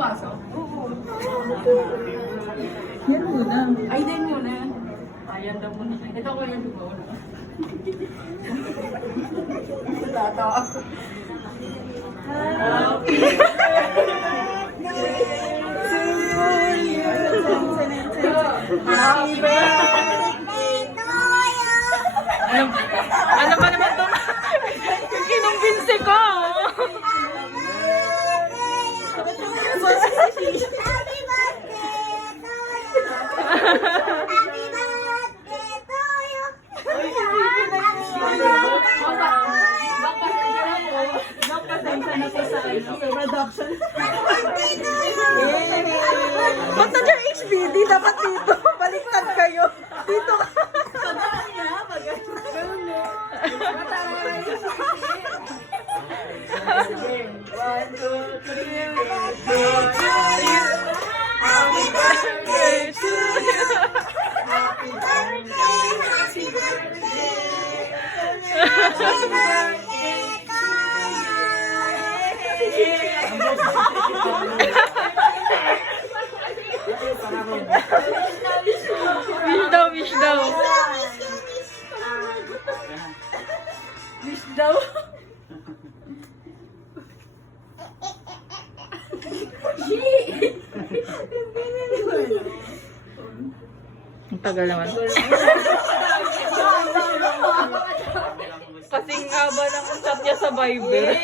pumasok? Oo. Yan muna. Ay, din muna. Ayan daw muna. Ito ko yung dugo. Tatawa. Happy Happy birthday to you. Ano ba naman to? Yung kinumbinsi ko. Happy birthday to you. Happy birthday to you. Napasensya na po sa production. Ba't nandiyan HBD? Dapat dito. Baliktad kayo. Dito ka. One, two, three, happy birthday to you. Happy birthday, happy birthday. Happy birthday Wish daw, wish daw. Wish daw. Ang tagal naman. Kasing haba ng chat niya sa Viber.